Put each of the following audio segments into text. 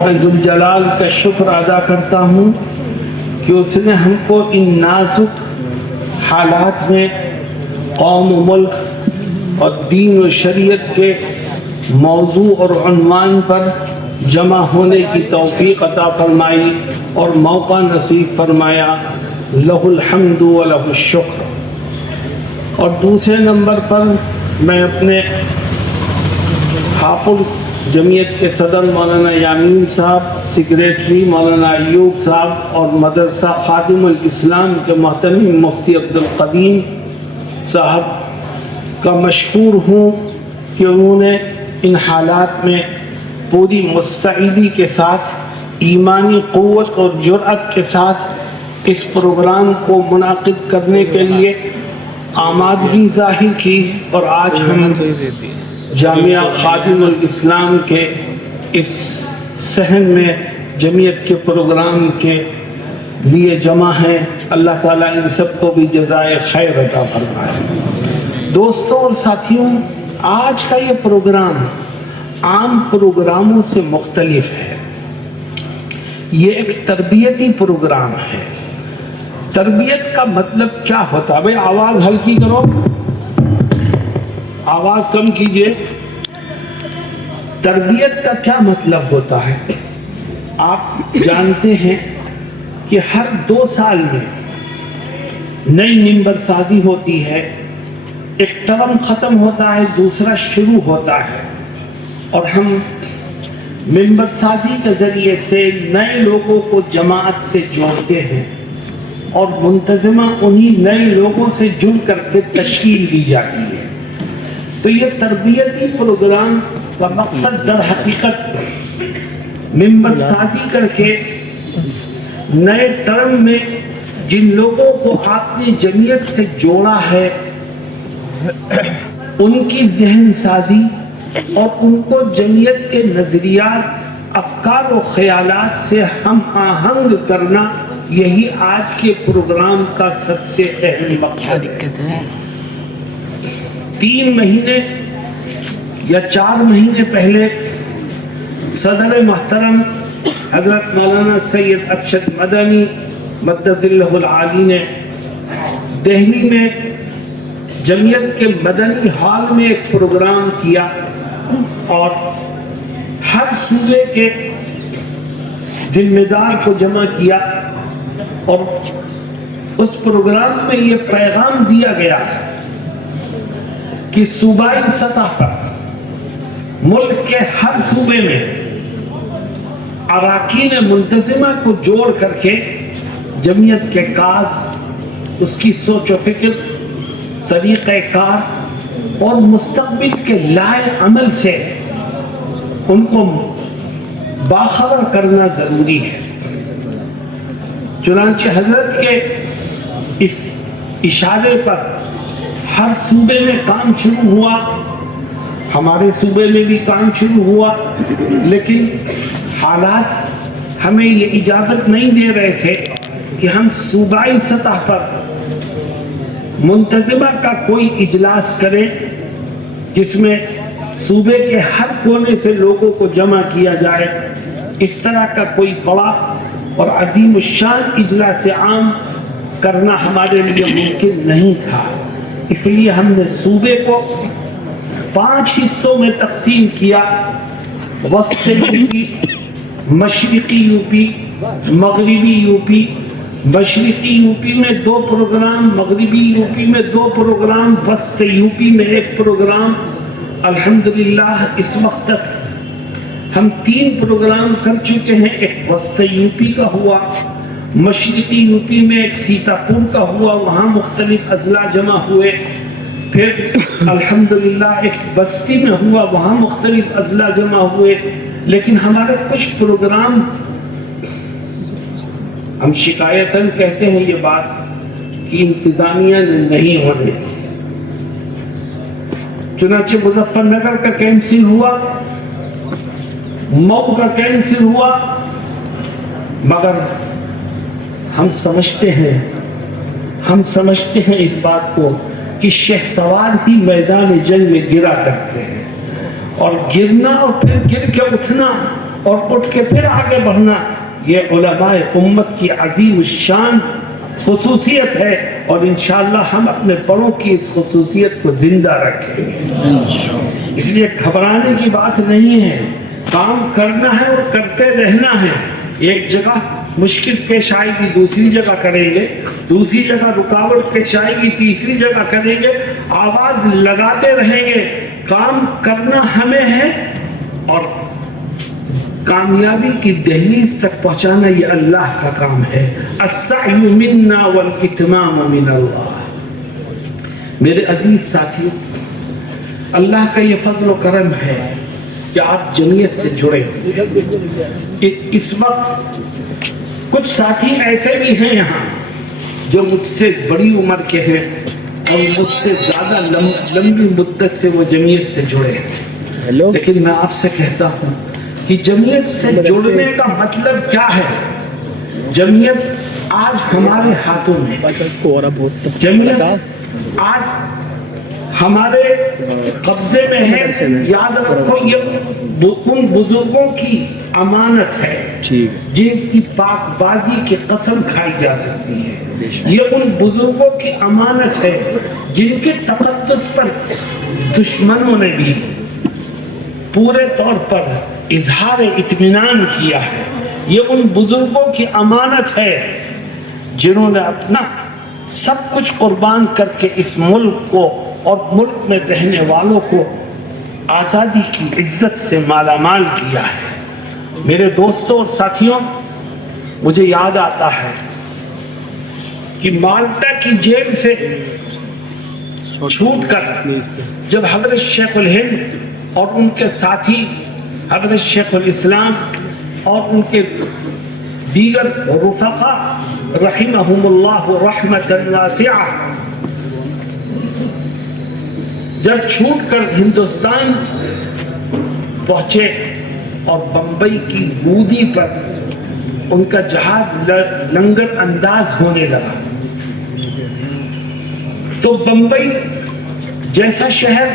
ذوالجلال کا شکر ادا کرتا ہوں کہ اس نے ہم کو ان نازک حالات میں قوم و ملک اور دین و شریعت کے موضوع اور عنوان پر جمع ہونے کی توفیق عطا فرمائی اور موقع نصیب فرمایا۔ لہ الحمد و لہ الشکر۔ اور دوسرے نمبر پر میں اپنے حافظ جمعیت کے صدر مولانا یامین صاحب، سیکریٹری مولانا ایوب صاحب اور مدرسہ خادم الاسلام کے محترم مفتی عبدالقدیم صاحب کا مشکور ہوں کہ انہوں نے ان حالات میں پوری مستعدی کے ساتھ، ایمانی قوت اور جرأت کے ساتھ اس پروگرام کو منعقد کرنے کے لیے آمادگی ظاہر کی، اور آج ہم جامعہ خادم الاسلام کے اس صحن میں جمعیت کے پروگرام کے لیے جمع ہیں۔ اللہ تعالیٰ ان سب کو بھی جزائے خیر عطا فرمائے۔ دوستوں اور ساتھیوں، آج کا یہ پروگرام عام پروگراموں سے مختلف ہے۔ یہ ایک تربیتی پروگرام ہے۔ تربیت کا مطلب کیا ہوتا ہے؟ بھئی آواز ہلکی کرو، آواز کم کیجئے۔ تربیت کا کیا مطلب ہوتا ہے؟ آپ جانتے ہیں کہ ہر 2 سال میں نئی ممبر سازی ہوتی ہے، ایک ٹرم ختم ہوتا ہے، دوسرا شروع ہوتا ہے، اور ہم ممبر سازی کے ذریعے سے نئے لوگوں کو جماعت سے جوڑتے ہیں، اور منتظمہ انہی نئے لوگوں سے جڑ کر کے تشکیل دی جاتی ہے۔ تو یہ تربیتی پروگرام کا مقصد در حقیقت ممبر سازی کر کے نئے ٹرم میں جن لوگوں کو آپ نے جمعیت سے جوڑا ہے ان کی ذہن سازی اور ان کو جمعیت کے نظریات، افکار و خیالات سے ہم آہنگ کرنا، یہی آج کے پروگرام کا سب سے اہم مقصد ہے۔ 3 مہینے یا 4 مہینے پہلے صدر محترم حضرت مولانا سید ارشد مدنی مدث اللہ العالی نے دہلی میں جمعیت کے مدنی ہال میں ایک پروگرام کیا، اور ہر صوبے کے ذمہ دار کو جمع کیا، اور اس پروگرام میں یہ پیغام دیا گیا کہ صوبائی سطح پر ملک کے ہر صوبے میں اراکین منتظمہ کو جوڑ کر کے جمعیت کے کاز، اس کی سوچ و فکر، طریقہ کار اور مستقبل کے لائے عمل سے ان کو باخبر کرنا ضروری ہے۔ چنانچہ حضرت کے اس اشارے پر ہر صوبے میں کام شروع ہوا، ہمارے صوبے میں بھی کام شروع ہوا، لیکن حالات ہمیں یہ اجازت نہیں دے رہے تھے کہ ہم صوبائی سطح پر منتظمہ کا کوئی اجلاس کریں جس میں صوبے کے ہر کونے سے لوگوں کو جمع کیا جائے۔ اس طرح کا کوئی بڑا اور عظیم الشان اجلاس عام کرنا ہمارے لیے ممکن نہیں تھا، اس لیے ہم نے صوبے کو 5 حصوں میں تقسیم کیا: وسط یوپی، مشرقی یوپی، مغربی یوپی۔ مشرقی یوپی میں 2 پروگرام، مغربی یوپی میں 2 پروگرام، وسط یوپی میں 1 پروگرام۔ الحمدللہ اس وقت تک ہم 3 پروگرام کر چکے ہیں۔ ایک وسط یوپی کا ہوا، مشرقی یوپی میں ایک سیتاپور کا ہوا، وہاں مختلف اضلاع جمع ہوئے۔ پھر الحمدللہ ایک بستی میں ہوا، وہاں مختلف اضلاع جمع ہوئے۔ لیکن ہمارے کچھ پروگرام، ہم شکایتاً کہتے ہیں یہ بات، کہ انتظامیہ نے نہیں ہونے دی۔ چنانچہ مظفر نگر کا کینسل ہوا، مئو کا کینسل ہوا، مگر ہم سمجھتے ہیں اس بات کو کہ شہ سوار ہی میدان جنگ میں گرا کرتے ہیں، اور گرنا اور پھر گر کے اٹھنا اور اٹھ کے پھر آگے بڑھنا، یہ علماء امت کی عظیم الشان خصوصیت ہے، اور انشاءاللہ ہم اپنے بڑوں کی اس خصوصیت کو زندہ رکھیں گے۔ اس لیے گھبرانے کی بات نہیں ہے، کام کرنا ہے اور کرتے رہنا ہے۔ ایک جگہ مشکل پیش آئے گی دوسری جگہ کریں گے، دوسری جگہ رکاوٹ پیش آئے گی تیسری جگہ کریں گے، آواز لگاتے رہیں گے۔ کام کرنا ہمیں ہے، اور کامیابی کی دہلیز تک پہنچانا یہ اللہ کا کام ہے۔ السعی منا والاتمام من اللہ۔ میرے عزیز ساتھیو، اللہ کا یہ فضل و کرم ہے کہ آپ جمعیت سے جڑے ہوئے۔ اس وقت کچھ ساتھی ایسے بھی ہیں یہاں جو مجھ سے بڑی عمر کے ہیں اور مجھ سے زیادہ لمبی مدت سے وہ جمعیت سے جڑے ہیں، لیکن میں آپ سے کہتا ہوں کہ جمعیت سے جڑنے کا مطلب کیا ہے؟ جمعیت آج ہمارے ہاتھوں میں، جمعیت آج ہمارے قبضے میں ہے۔ یاد رکھو یہ ان بزرگوں کی امانت ہے جن کی پاک بازی کی قسم کھائی جا سکتی ہے، یہ ان بزرگوں کی امانت ہے جن کے تقدس پر دشمنوں نے بھی پورے طور پر اظہار اطمینان کیا ہے، یہ ان بزرگوں کی امانت ہے جنہوں نے اپنا سب کچھ قربان کر کے اس ملک کو اور ملک میں رہنے والوں کو آزادی کی عزت سے مالا مال کیا ہے۔ میرے دوستوں اور ساتھیوں، مجھے یاد آتا ہے کہ مالٹا کی جیل سے چھوٹ کر جب حضرت شیخ الہند اور ان کے ساتھی حضرت شیخ الاسلام اور ان کے دیگر رفقا رحمہم اللہ رحمۃ واسعہ جب چھوٹ کر ہندوستان پہنچے اور بمبئی کی بودی پر ان کا جہاز لنگر انداز ہونے لگا، تو بمبئی جیسا شہر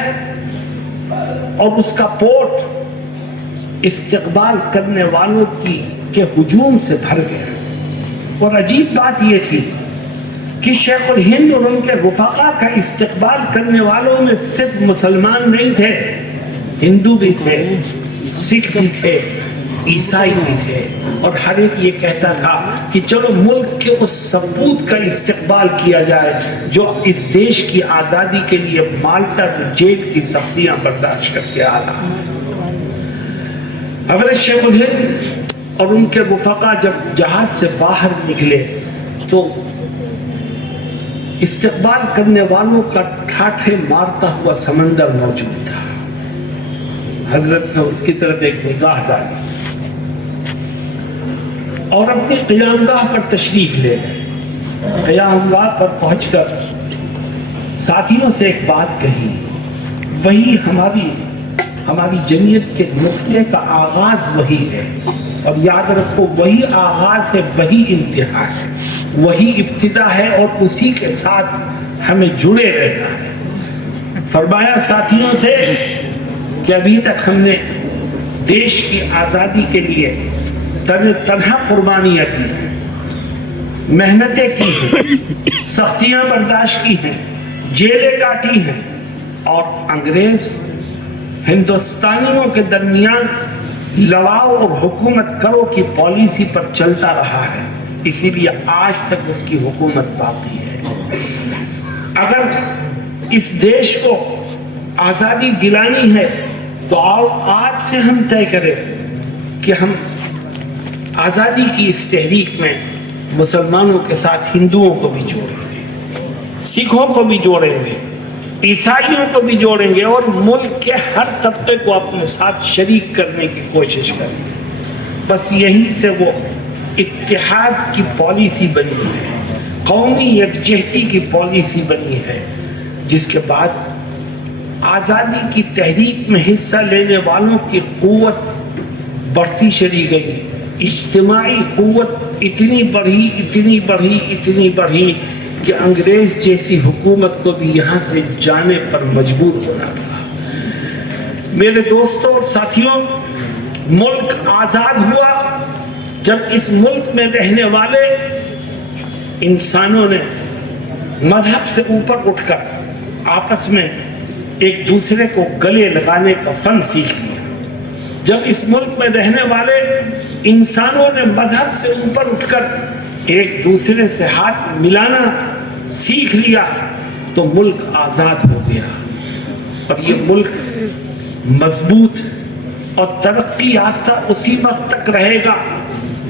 اور اس کا پورٹ استقبال کرنے والوں کے ہجوم سے بھر گیا۔ اور عجیب بات یہ تھی کہ شیخ الہند اور ان کے رفقا کا استقبال کرنے والوں میں صرف مسلمان نہیں تھے، ہندو بھی تھے، سکھ بھی تھے، عیسائی بھی تھے، اور ہر ایک یہ کہتا تھا کہ چلو ملک کے اس سپوت کا استقبال کیا جائے جو اس دیش کی آزادی کے لیے مالٹا جیل کی سختیاں برداشت کر کے آ رہا۔ حضرت شیخ الہند اور ان کے رفقا جب جہاز سے باہر نکلے تو استقبال کرنے والوں کا ٹھاٹھے مارتا ہوا سمندر موجود تھا۔ حضرت نے اس کی طرف ایک نگاہ ڈالی اور اپنی قیامگاہ پر تشریف لے گئے۔ قیامگاہ پر پہنچ کر ساتھیوں سے ایک بات کہی، وہی ہماری جمعیت کے نقطے کا آغاز وہی ہے، اور یاد رکھو وہی آغاز ہے وہی انتہا ہے، وہی ابتدا ہے اور اسی کے ساتھ ہمیں جڑے رہنا ہے۔ فرمایا ساتھیوں سے کہ ابھی تک ہم نے دیش کی آزادی کے لیے تنہا قربانیاں کی ہیں، محنتیں کی ہیں، سختیاں برداشت کی ہیں، جیلیں کاٹی ہیں، اور انگریز ہندوستانیوں کے درمیان لڑاؤ اور حکومت کرو کی پالیسی پر چلتا رہا ہے، اسی لیے آج تک اس کی حکومت باقی ہے۔ اگر اس دیش کو آزادی دلانی ہے تو آج سے ہم طے کریں کہ ہم آزادی کی اس تحریک میں مسلمانوں کے ساتھ ہندوؤں کو بھی جوڑیں گے، سکھوں کو بھی جوڑیں گے، عیسائیوں کو بھی جوڑیں گے، اور ملک کے ہر طبقے کو اپنے ساتھ شریک کرنے کی کوشش کریں گے۔ بس یہیں سے وہ اتحاد کی پالیسی بنی ہے، قومی یکجہتی کی پالیسی بنی ہے، جس کے بعد آزادی کی تحریک میں حصہ لینے والوں کی قوت بڑھتی چلی گئی، اجتماعی قوت اتنی بڑھی کہ انگریز جیسی حکومت کو بھی یہاں سے جانے پر مجبور ہونا پڑا۔ میرے دوستوں اور ساتھیوں، ملک آزاد ہوا جب اس ملک میں رہنے والے انسانوں نے مذہب سے اوپر اٹھ کر آپس میں ایک دوسرے کو گلے لگانے کا فن سیکھ لیا. جب اس ملک میں رہنے والے انسانوں نے مذہب سے اوپر اٹھ کر ایک دوسرے سے ہاتھ ملانا سیکھ لیا تو ملک آزاد ہو گیا. اور یہ ملک مضبوط اور ترقی یافتہ اسی وقت تک رہے گا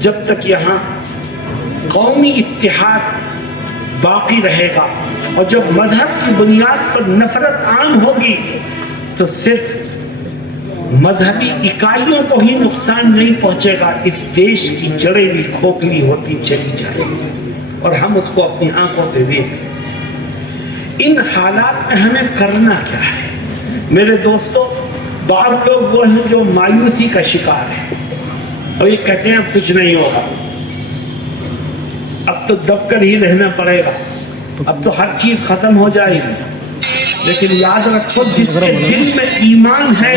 جب تک یہاں قومی اتحاد باقی رہے گا. اور جب مذہب کی بنیاد پر نفرت عام ہوگی تو صرف مذہبی اکائیوں کو ہی نقصان نہیں پہنچے گا, اس دیش کی جڑیں بھی کھوکھلی ہوتی چلی جائے گی اور ہم اس کو اپنی آنکھوں سے دیکھیں. ان حالات میں ہمیں کرنا کیا ہے؟ میرے دوستوں, بعض لوگ وہ ہیں جو مایوسی کا شکار ہیں اور یہ کہتے ہیں اب کچھ نہیں ہوگا, اب تو دب کر ہی رہنا پڑے گا, اب تو ہر چیز ختم ہو جائے گی. لیکن یاد رکھو, جس کے دل میں ایمان ہے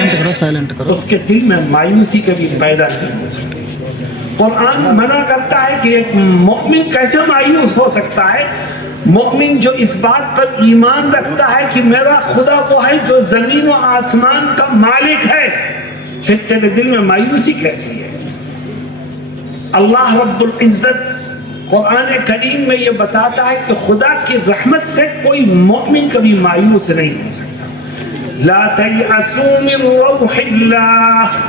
اس کے دل میں مایوسی کبھی پیدا نہیں ہو سکتی. قرآن منع کرتا ہے کہ ایک مومن کیسے مایوس ہو سکتا ہے؟ مومن جو اس بات پر ایمان رکھتا ہے کہ میرا خدا وہ ہے جو زمین و آسمان کا مالک ہے, پھر تیرے دل میں مایوسی کیسی ہے؟ اللہ رب العزت قرآن کریم میں یہ بتاتا ہے کہ خدا کی رحمت سے کوئی مومن کبھی مایوس نہیں ہو سکتا. لا تیأسوا من روح اللہ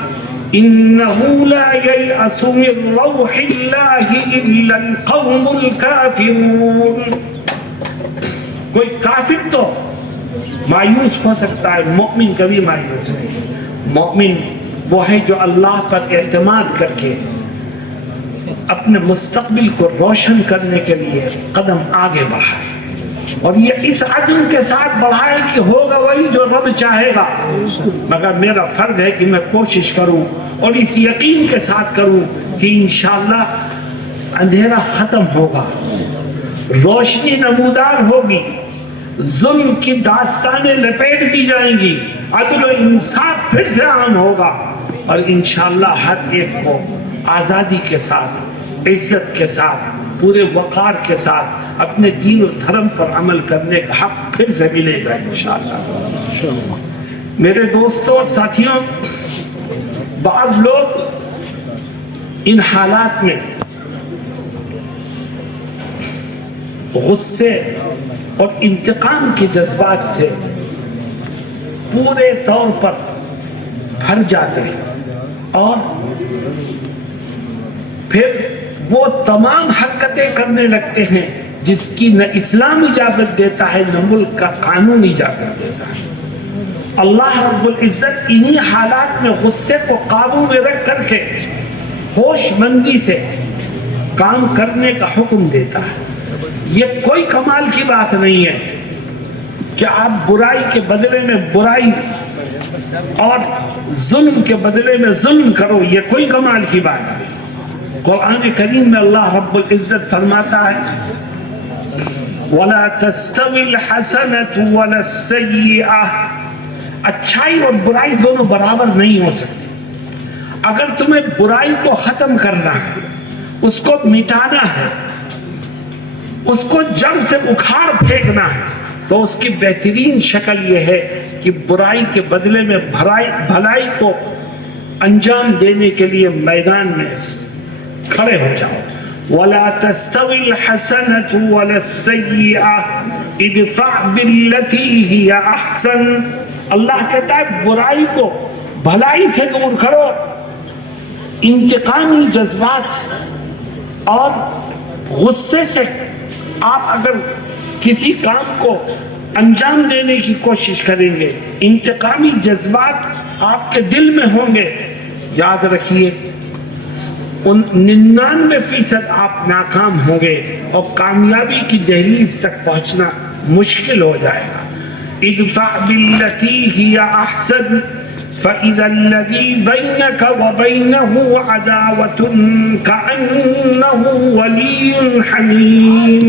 انہ لا ییأس من روح اللہ الا القوم الکافرون. کوئی کافر تو مایوس ہو سکتا ہے, مومن کبھی مایوس نہیں. مومن وہ ہے جو اللہ پر اعتماد کر کے اپنے مستقبل کو روشن کرنے کے لیے قدم آگے بڑھائے اور یہ اس عزم کے ساتھ بڑھائے کہ ہوگا وہی جو رب چاہے گا, مگر میرا فرض ہے کہ میں کوشش کروں اور اس یقین کے ساتھ کروں کہ انشاءاللہ اندھیرا ختم ہوگا, روشنی نمودار ہوگی, ظلم کی داستانیں لپیٹ دی جائیں گی, عدل و انصاف پھر سے عام ہوگا اور انشاءاللہ ہر ایک کو آزادی کے ساتھ, عزت کے ساتھ, پورے وقار کے ساتھ اپنے دین و دھرم پر عمل کرنے کا حق پھر سے ملے گا انشاءاللہ. میرے دوستوں اور ساتھیوں, بعض لوگ ان حالات میں غصے اور انتقام کے جذبات سے پورے طور پر بھر جاتے ہیں اور پھر وہ تمام حرکتیں کرنے لگتے ہیں جس کی نہ اسلام اجازت دیتا ہے نہ ملک کا قانون اجازت دیتا ہے. اللہ رب العزت انہی حالات میں غصے کو قابو میں رکھ کر کے ہوش مندی سے کام کرنے کا حکم دیتا ہے. یہ کوئی کمال کی بات نہیں ہے کہ آپ برائی کے بدلے میں برائی اور ظلم کے بدلے میں ظلم کرو, یہ کوئی کمال کی بات نہیں. قرآن کریم میں اللہ رب العزت فرماتا ہے وَلَا تَسْتَوِي الْحَسَنَةُ وَلَا السَّيِّئَةُ, اچھائی اور برائی دونوں برابر نہیں ہو سکتی. اگر تمہیں برائی کو ختم کرنا ہے, اس کو مٹانا ہے, اس کو جڑ سے اکھاڑ پھینکنا ہے, تو اس کی بہترین شکل یہ ہے کہ برائی کے بدلے میں بھلائی کو انجام دینے کے لیے میدان میں کھڑے ہو جاؤ. وَلَا تَسْتَوِي الْحَسَنَةُ وَلَا السَّيِّئَةُ اِدْفَعْ بِالَّتِي هِيَ أَحْسَنُ. اللہ کہتا ہے برائی کو بھلائی سے دور کرو. انتقامی جذبات اور غصے سے آپ اگر کسی کام کو انجام دینے کی کوشش کریں گے, انتقامی جذبات آپ کے دل میں ہوں گے, یاد رکھیے 99% آپ ناکام ہوں گے اور کامیابی کی دہلیز تک پہنچنا مشکل ہو جائے گا. ادفع باللتی ہی احسن فَإِذَا الَّذِي بَيْنَكَ وَبَيْنَهُ عَدَاوَةٌ كَأَنَّهُ وَلِيٌّ حَمِيمٌ.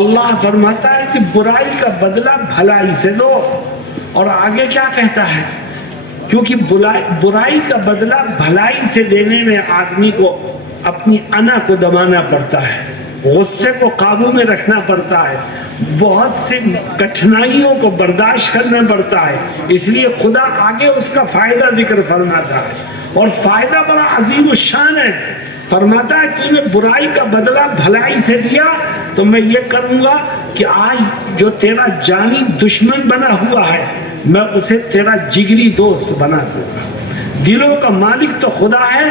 اللہ فرماتا ہے کہ برائی کا بدلہ بھلائی سے دو, اور آگے کیا کہتا ہے کیونکہ برائی کا بدلہ بھلائی سے دینے میں آدمی کو اپنی انا کو دبانا پڑتا ہے، غصے کو قابو میں رکھنا پڑتا ہے، بہت سی کٹھنائیوں کو برداشت کرنا پڑتا ہے. اس لیے خدا آگے اس کا فائدہ ذکر فرماتا ہے، اور فائدہ بڑا عظیم الشان ہے. فرماتا ہے تو نے برائی کا بدلہ بھلائی سے دیا تو میں یہ کروں گا کہ آج جو تیرا جانی دشمن بنا ہوا ہے میں اسے تیرا جگری دوست بنا دوں گا. دلوں کا مالک تو خدا ہے،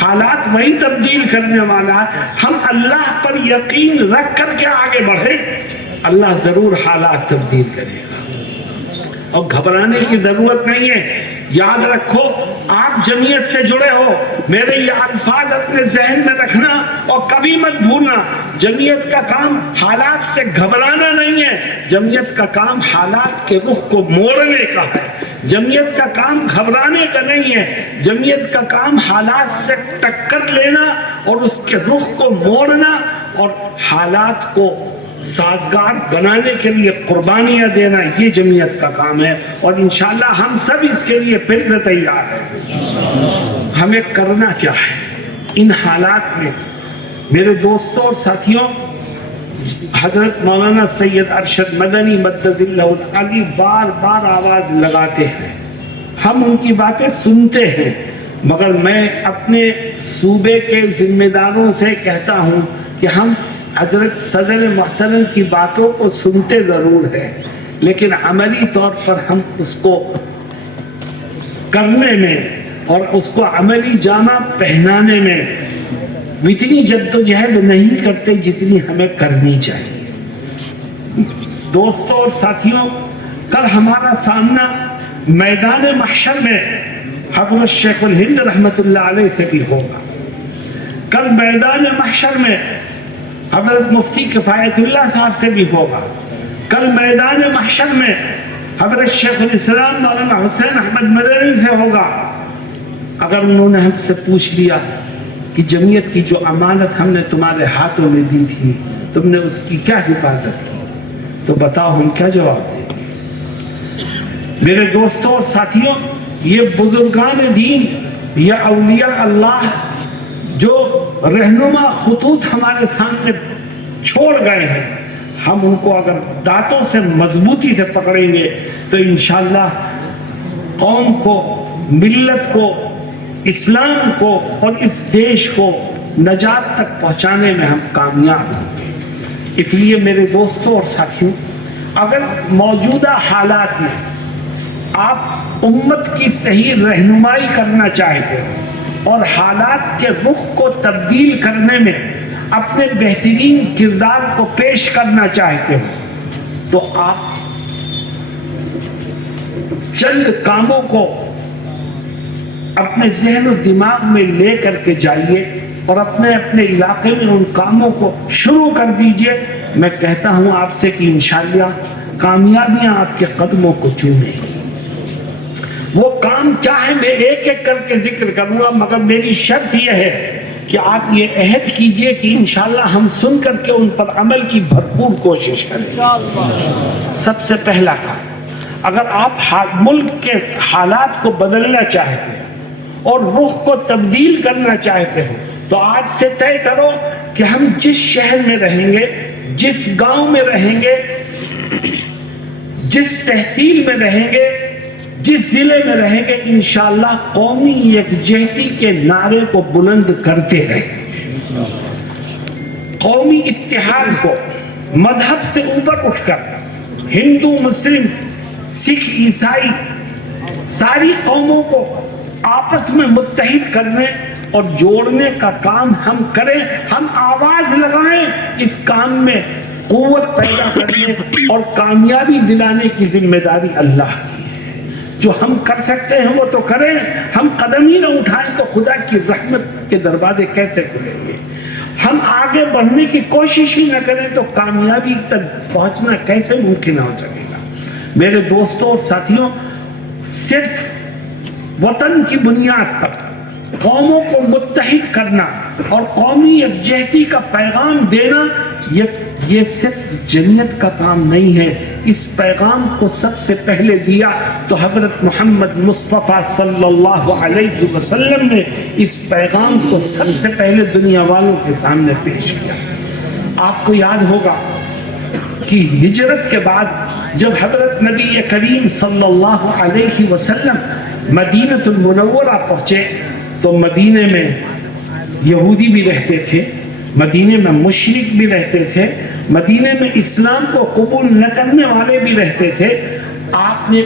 حالات وہی تبدیل کرنے والا ہے. ہم اللہ پر یقین رکھ کر کے آگے بڑھیں، اللہ ضرور حالات تبدیل کرے گا، اور گھبرانے کی ضرورت نہیں ہے. یاد رکھو آپ جمعیت سے جڑے ہو، میرے یہ الفاظ اپنے ذہن میں رکھنا اور کبھی مت بھولنا. جمعیت کا کام حالات سے گھبرانا نہیں ہے، جمعیت کا کام حالات کے رخ کو موڑنے کا ہے. جمعیت کا کام گھبرانے کا نہیں ہے، جمعیت کا کام حالات سے ٹکر لینا اور اس کے رخ کو موڑنا اور حالات کو سازگار بنانے کے لیے قربانیاں دینا، یہ جمعیت کا کام ہے. اور انشاءاللہ ہم سب اس کے لیے پھر سے تیار ہیں. ہمیں کرنا کیا ہے ان حالات میں؟ میرے دوستوں اور ساتھیوں، حضرت مولانا سید ارشد مدنی مدد اللہ العلی بار بار آواز لگاتے ہیں، ہم ان کی باتیں سنتے ہیں، مگر میں اپنے صوبے کے ذمہ داروں سے کہتا ہوں کہ ہم حضرت صدر محترم کی باتوں کو سنتے ضرور ہیں، لیکن عملی طور پر ہم اس کو کرنے میں اور اس کو عملی جامہ پہنانے میں اتنی جدوجہد نہیں کرتے جتنی ہمیں کرنی چاہیے. دوستوں اور ساتھیوں، کل ہمارا سامنا میدان محشر میں حضرت شیخ الہند رحمت اللہ علیہ سے بھی ہوگا. کل میدان محشر میں حضرت مفتی کفایت اللہ صاحب سے بھی ہوگا. کل میدان محشر میں حضرت شیخ الاسلام مولانا حسین احمد مدنی سے ہوگا. اگر انہوں نے ہم سے پوچھ لیا کہ جمعیت کی جو امانت ہم نے تمہارے ہاتھوں میں دی تھی تم نے اس کی کیا حفاظت کی، تو بتاؤ ہم کیا جواب دیں گے؟ میرے دوستوں اور ساتھیوں، یہ بزرگان دین، یہ اولیاء اللہ جو رہنما خطوط ہمارے سامنے چھوڑ گئے ہیں، ہم ان کو اگر دانتوں سے مضبوطی سے پکڑیں گے تو انشاءاللہ قوم کو، ملت کو، اسلام کو اور اس دیش کو نجات تک پہنچانے میں ہم کامیاب ہوں گے. اس لیے میرے دوستوں اور ساتھیوں، اگر موجودہ حالات میں آپ امت کی صحیح رہنمائی کرنا چاہتے ہیں اور حالات کے رخ کو تبدیل کرنے میں اپنے بہترین کردار کو پیش کرنا چاہتے ہیں تو آپ چند کاموں کو اپنے ذہن و دماغ میں لے کر کے جائیے اور اپنے علاقے میں ان کاموں کو شروع کر دیجئے. میں کہتا ہوں آپ سے کہ انشاءاللہ کامیابیاں آپ کے قدموں کو چومیں گی. وہ کام کیا ہے میں ایک ایک کر کے ذکر کروں گا، مگر میری شرط یہ ہے کہ آپ یہ عہد کیجئے کہ انشاءاللہ ہم سن کر کے ان پر عمل کی بھرپور کوشش کریں. سب سے پہلا کام، اگر آپ ملک کے حالات کو بدلنا چاہتے ہیں اور رخ کو تبدیل کرنا چاہتے ہیں تو آج سے طے کرو کہ ہم جس شہر میں رہیں گے، جس گاؤں میں رہیں گے، جس تحصیل میں رہیں گے، جس ضلع میں رہیں گے، انشاءاللہ قومی یکجہتی کے نعرے کو بلند کرتے رہیں. قومی اتحاد کو مذہب سے اوپر اٹھ کر ہندو، مسلم، سکھ، عیسائی ساری قوموں کو آپس میں متحد کرنے اور جوڑنے کا کام ہم کریں. ہم آواز لگائیں، اس کام میں قوت پیدا کرنے اور کامیابی دلانے کی ذمہ داری اللہ کی ہے. جو ہم کر سکتے ہیں وہ تو کریں. ہم قدم ہی نہ اٹھائیں تو خدا کی رحمت کے دروازے کیسے کھلیں گے؟ ہم آگے بڑھنے کی کوشش ہی نہ کریں تو کامیابی تک پہنچنا کیسے ممکن ہو سکے گا؟ میرے دوستوں اور ساتھیوں، صرف وطن کی بنیاد پر قوموں کو متحد کرنا اور قومی یکجہتی کا پیغام دینا یہ یہ صرف جنت کا کام نہیں ہے، اس پیغام کو سب سے پہلے دیا تو حضرت محمد مصطفیٰ صلی اللہ علیہ وسلم نے اس پیغام کو سب سے پہلے دنیا والوں کے سامنے پیش کیا۔ آپ کو یاد ہوگا کہ ہجرت کے بعد جب حضرت نبی کریم صلی اللہ علیہ وسلم مدینہ المنورہ پہنچے تو مدینے میں یہودی بھی رہتے تھے، مدینے میں مشرک بھی رہتے تھے، مدینے میں اسلام کو قبول نہ کرنے والے بھی رہتے تھے۔ آپ نے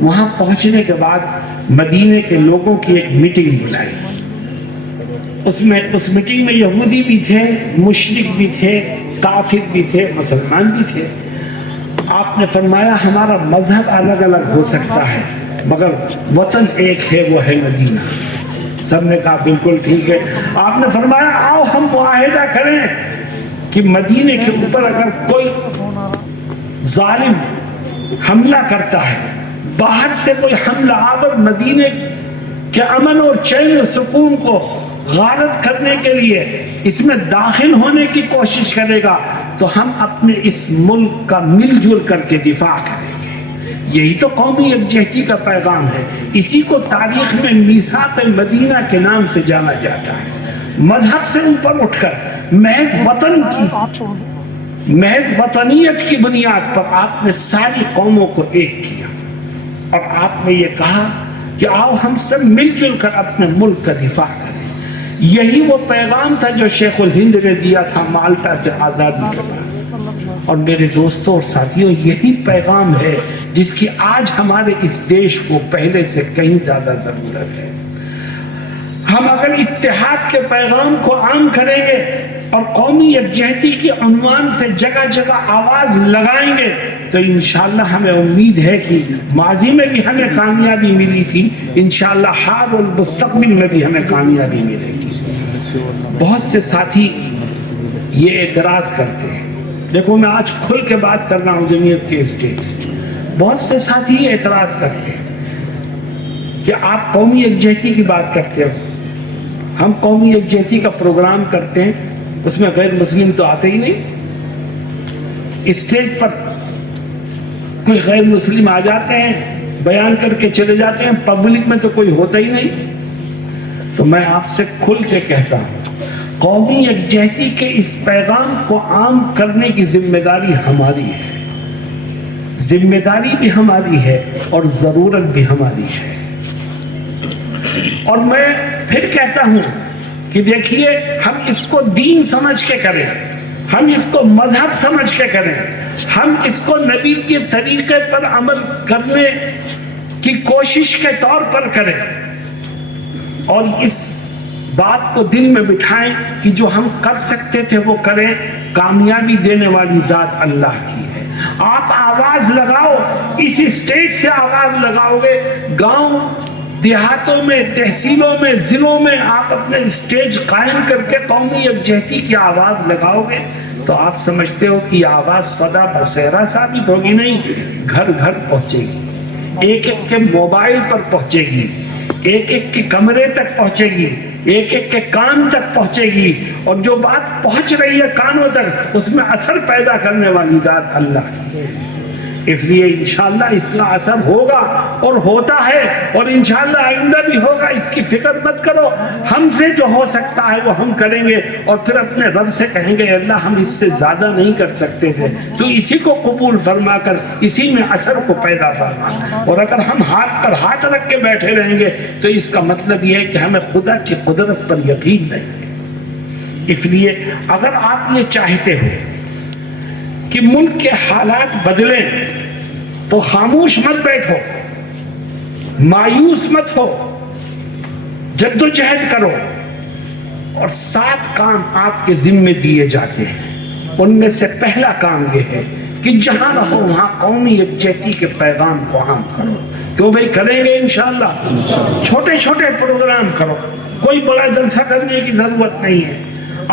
وہاں پہنچنے کے بعد مدینے کے لوگوں کی ایک میٹنگ بلائی۔ اس میٹنگ میں یہودی بھی تھے، مشرک بھی تھے، کافر بھی تھے، مسلمان بھی تھے۔ آپ نے فرمایا ہمارا مذہب الگ الگ ہو سکتا ہے مگر وطن ایک ہے، وہ ہے مدینہ۔ سب نے کہا بالکل ٹھیک ہے۔ آپ نے فرمایا آؤ ہم معاہدہ کریں کہ مدینے کے اوپر اگر کوئی ظالم حملہ کرتا ہے، باہر سے کوئی حملہ آور مدینے کے امن اور چین و سکون کو غارت کرنے کے لیے اس میں داخل ہونے کی کوشش کرے گا تو ہم اپنے اس ملک کا مل جل کر کے دفاع کریں گے۔ یہی تو قومی یکجہتی کا پیغام ہے، اسی کو تاریخ میں میثاق مدینہ کے نام سے جانا جاتا ہے۔ مذہب سے اوپر اٹھ کر محض وطنیت کی بنیاد پر آپ نے ساری قوموں کو ایک کیا اور آپ نے یہ کہا کہ آؤ ہم سب مل جل کر اپنے ملک کا دفاع کریں۔ یہی وہ پیغام تھا جو شیخ الہند نے دیا تھا مالٹا سے آزادی کے بعد۔ اور میرے دوستوں اور ساتھیوں، یہی پیغام ہے جس کی آج ہمارے اس دیش کو پہلے سے کہیں زیادہ ضرورت ہے۔ ہم اگر اتحاد کے پیغام کو عام کریں گے اور قومی یکجہتی کے عنوان سے جگہ جگہ آواز لگائیں گے تو انشاءاللہ ہمیں امید ہے کہ ماضی میں بھی ہمیں کامیابی ملی تھی، انشاءاللہ حال والمستقبل میں بھی ہمیں کامیابی ملے گی۔ بہت سے ساتھی یہ اعتراض کرتے ہیں، دیکھو میں آج کھل کے بات کر رہا ہوں جمعیت کے اسٹیج سے، بہت سے ساتھی یہ اعتراض کرتے ہیں کہ آپ قومی یکجہتی کی بات کرتے ہو، ہم قومی یکجہتی کا پروگرام کرتے ہیں، اس میں غیر مسلم تو آتے ہی نہیں، اسٹیج پر کچھ غیر مسلم آ جاتے ہیں، بیان کر کے چلے جاتے ہیں، پبلک میں تو کوئی ہوتا ہی نہیں۔ تو میں آپ سے کھل کے کہتا ہوں، قومی یکجہتی کے اس پیغام کو عام کرنے کی ذمہ داری ہماری ہے، ذمہ داری بھی ہماری ہے اور ضرورت بھی ہماری ہے۔ اور میں پھر کہتا ہوں کہ دیکھیے ہم اس کو دین سمجھ کے کریں، ہم اس کو مذہب سمجھ کے کریں، ہم اس کو نبی کے طریقے پر عمل کرنے کی کوشش کے طور پر کریں اور اس بات کو دل میں بٹھائیں کہ جو ہم کر سکتے تھے وہ کریں، کامیابی دینے والی ذات اللہ کی ہے۔ آپ آواز لگاؤ، اس اسٹیج سے آواز لگاؤ گے، گاؤں دیہاتوں میں، تحصیلوں میں، ضلعوں میں آپ اپنے اسٹیج قائم کر کے قومی یکجہتی کی آواز لگاؤ گے تو آپ سمجھتے ہو کہ یہ آواز صدا بصیرہ ثابت ہوگی؟ نہیں، گھر گھر پہنچے گی، ایک ایک کے موبائل پر پہنچے گی، ایک ایک کے کمرے تک پہنچے گی، ایک ایک کے کان تک پہنچے گی، اور جو بات پہنچ رہی ہے کانوں تک اس میں اثر پیدا کرنے والی ذات اللہ کی ہے۔ اس لیے انشاءاللہ اس کا اثر ہوگا اور ہوتا ہے اور انشاءاللہ آئندہ بھی ہوگا، اس کی فکر مت کرو۔ ہم سے جو ہو سکتا ہے وہ ہم کریں گے اور پھر اپنے رب سے کہیں گے اللہ ہم اس سے زیادہ نہیں کر سکتے تھے، تو اسی کو قبول فرما کر اسی میں اثر کو پیدا فرما۔ اور اگر ہم ہاتھ پر ہاتھ رکھ کے بیٹھے رہیں گے تو اس کا مطلب یہ ہے کہ ہمیں خدا کی قدرت پر یقین نہیں ہے۔ اس لیے اگر آپ یہ چاہتے ہو کہ ملک کے حالات بدلیں تو خاموش مت بیٹھو، مایوس مت ہو، جدوجہد کرو، اور 7 کام آپ کے ذمے دیے جاتے ہیں۔ ان میں سے پہلا کام یہ ہے کہ جہاں رہو وہاں قومی یکجہتی کے پیغام کو عام کرو۔ کیوں بھائی کریں گے انشاءاللہ، چھوٹے چھوٹے پروگرام کرو، کوئی بڑا جلسہ کرنے کی ضرورت نہیں ہے۔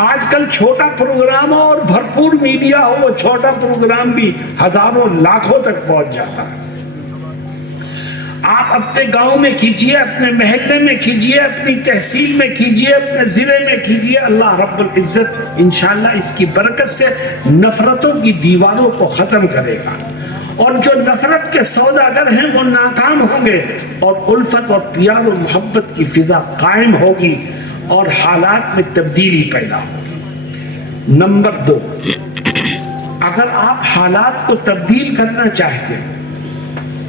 آج کل چھوٹا پروگرام ہو اور بھرپور میڈیا ہو، وہ چھوٹا پروگرام بھی ہزاروں لاکھوں تک پہنچ جاتا ہے۔ آپ اپنے گاؤں میں کیجئے، اپنے محلے میں کیجئے، اپنی تحصیل میں کیجئے، اپنے ضلع میں کیجئے، اللہ رب العزت انشاءاللہ اس کی برکت سے نفرتوں کی دیواروں کو ختم کرے گا، اور جو نفرت کے سوداگر ہیں وہ ناکام ہوں گے، اور الفت اور پیار و محبت کی فضا قائم ہوگی اور حالات میں تبدیلی پیدا ہوگی۔ نمبر 2، اگر آپ حالات کو تبدیل کرنا چاہتے ہیں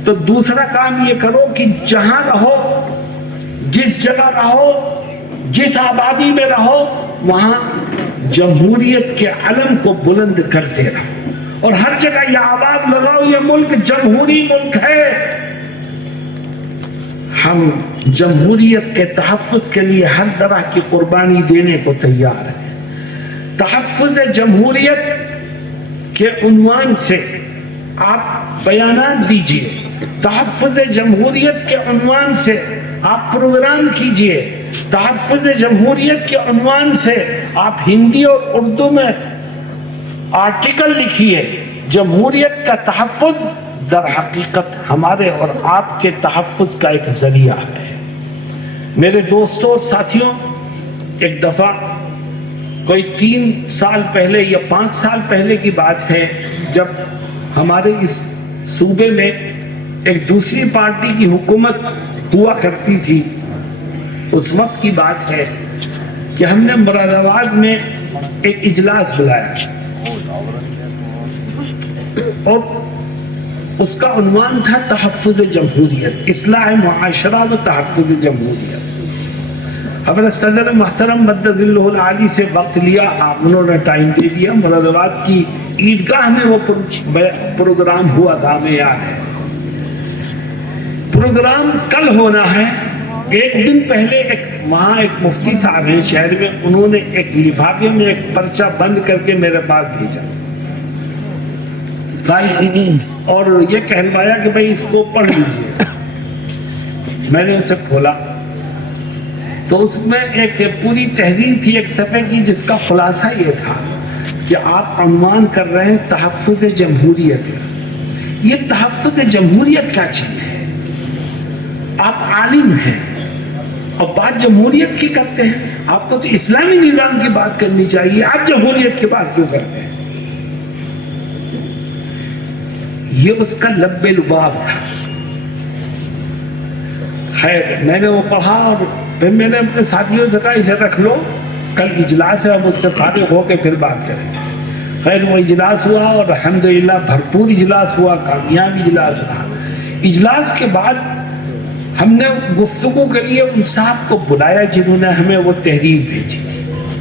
تو دوسرا کام یہ کرو کہ جہاں رہو، جس جگہ رہو، جس آبادی میں رہو، وہاں جمہوریت کے علم کو بلند کرتے رہو، اور ہر جگہ یہ آواز لگاؤ یہ ملک جمہوری ملک ہے، ہم جمہوریت کے تحفظ کے لیے ہر طرح کی قربانی دینے کو تیار ہیں۔ تحفظ جمہوریت کے عنوان سے آپ بیانات دیجئے، تحفظ جمہوریت کے عنوان سے آپ پروگرام کیجئے، تحفظ جمہوریت کے عنوان سے آپ ہندی اور اردو میں آرٹیکل لکھیے۔ جمہوریت کا تحفظ در حقیقت ہمارے اور آپ کے تحفظ کا ایک ذریعہ ہے۔ میرے دوستوں اور ساتھیوں، ایک دفعہ کوئی 3 سال پہلے یا 5 سال پہلے کی بات ہے، جب ہمارے اس صوبے میں ایک دوسری پارٹی کی حکومت ہوا کرتی تھی، اس وقت کی بات ہے کہ ہم نے مراد آباد میں ایک اجلاس بلایا اور اس کا عنوان تھا تحفظ جمہوریت، اصلاح معاشرہ و تحفظ جمہوریت۔ حضرت صدر محترم مد ظلہ العالی سے وقت لیا، انہوں نے ٹائم دے دیا، مراد آباد کی عیدگاہ میں وہ پروگرام ہوا تھا، ہمیں یاد ہے۔ پروگرام کل ہونا ہے، ایک دن پہلے وہاں ایک مفتی صاحب ہیں شہر میں، انہوں نے ایک لفافے میں ایک پرچہ بند کر کے میرے پاس بھیجا اور یہ کہلوایا کہ بھئی اس کو پڑھ لیجئے۔ میں نے اسے کھولا تو اس میں ایک پوری تحریر تھی ایک صفحے کی، جس کا خلاصہ یہ تھا کہ آپ عنوان کر رہے ہیں تحفظ جمہوریت۔ یہ تحفظ جمہوریت کیا چیز ہے؟ آپ عالم ہیں اور بات جمہوریت کی کرتے ہیں، آپ کو تو اسلامی نظام کی بات کرنی چاہیے، آپ جمہوریت کی بات کیوں کرتے ہیں؟ یہ اس کا لب لباب تھا۔ خیر، میں نے وہ پڑھا اور پھر میں نے اپنے ساتھیوں سے کہا اسے رکھ لو، کل اجلاس ہے، ہم اس سے فارغ ہو کے پھر بات کریں گے۔ خیر وہ اجلاس ہوا اور الحمدللہ بھرپور اجلاس ہوا، کامیاب اجلاس رہا۔ اجلاس کے بعد ہم نے گفتگو کے لیے ان صاحب کو بلایا جنہوں نے ہمیں وہ تحریر بھیجی۔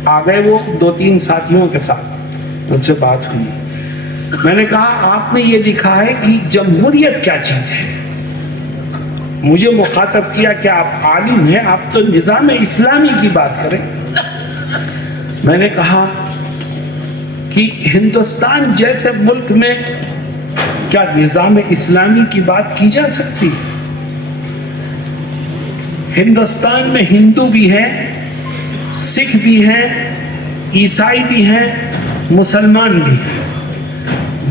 آ گئے وہ 2-3 ساتھیوں کے ساتھ، ان سے بات ہوئی۔ میں نے کہا آپ نے یہ لکھا ہے کہ جمہوریت کیا چیز ہے؟ مجھے مخاطب کیا کہ آپ عالم ہیں، آپ تو نظام اسلامی کی بات کریں۔ میں نے کہا کہ ہندوستان جیسے ملک میں کیا نظام اسلامی کی بات کی جا سکتی؟ ہندوستان میں ہندو بھی ہیں، سکھ بھی ہیں، عیسائی بھی ہیں، مسلمان بھی ہیں۔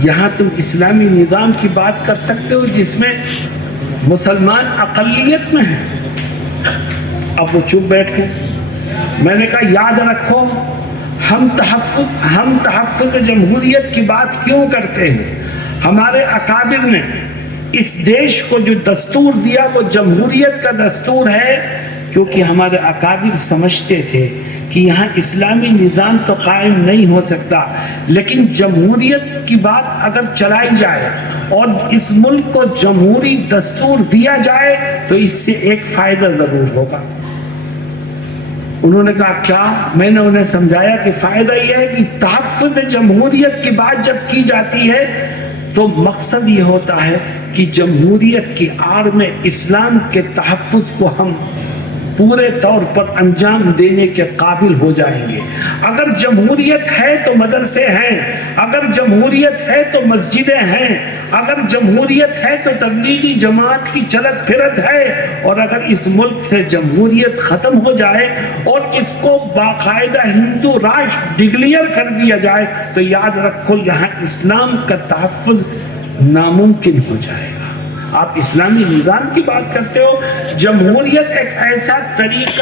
یہاں تم اسلامی نظام کی بات کر سکتے ہو جس میں مسلمان اقلیت میں ہیں؟ اب وہ چپ بیٹھ گئے۔ میں نے کہا یاد رکھو، ہم تحفظ جمہوریت کی بات کیوں کرتے ہیں؟ ہمارے اکابر نے اس دیش کو جو دستور دیا وہ جمہوریت کا دستور ہے، کیونکہ ہمارے اکابر سمجھتے تھے کہ یہاں اسلامی نظام تو قائم نہیں ہو سکتا، لیکن جمہوریت کی بات اگر چلائی جائے اور اس ملک کو جمہوری دستور دیا جائے تو اس سے ایک فائدہ ضرور ہوگا۔ انہوں نے کہا کیا؟ میں نے انہیں سمجھایا کہ فائدہ یہ ہے کہ تحفظ جمہوریت کی بات جب کی جاتی ہے تو مقصد یہ ہوتا ہے کہ جمہوریت کی آڑ میں اسلام کے تحفظ کو ہم پورے طور پر انجام دینے کے قابل ہو جائیں گے۔ اگر جمہوریت ہے تو مدرسے ہیں، اگر جمہوریت ہے تو مسجدیں ہیں، اگر جمہوریت ہے تو تبلیغی جماعت کی چلت پھرت ہے، اور اگر اس ملک سے جمہوریت ختم ہو جائے اور اس کو باقاعدہ ہندو راشٹر ڈکلیئر کر دیا جائے تو یاد رکھو یہاں اسلام کا تحفظ ناممکن ہو جائے گا۔ آپ اسلامی نظام کی بات کرتے ہو. جمہوریت ایک ایسا طریقہ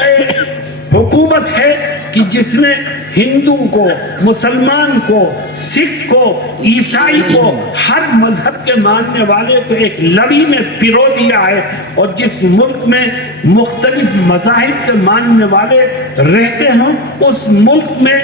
حکومت ہے کہ جس نے ہندو کو، مسلمان کو، سکھ کو، عیسائی کو، ہر مذہب کے ماننے والے کو ایک لڑی میں پرو دیا ہے. اور جس ملک میں مختلف مذاہب کے ماننے والے رہتے ہوں اس ملک میں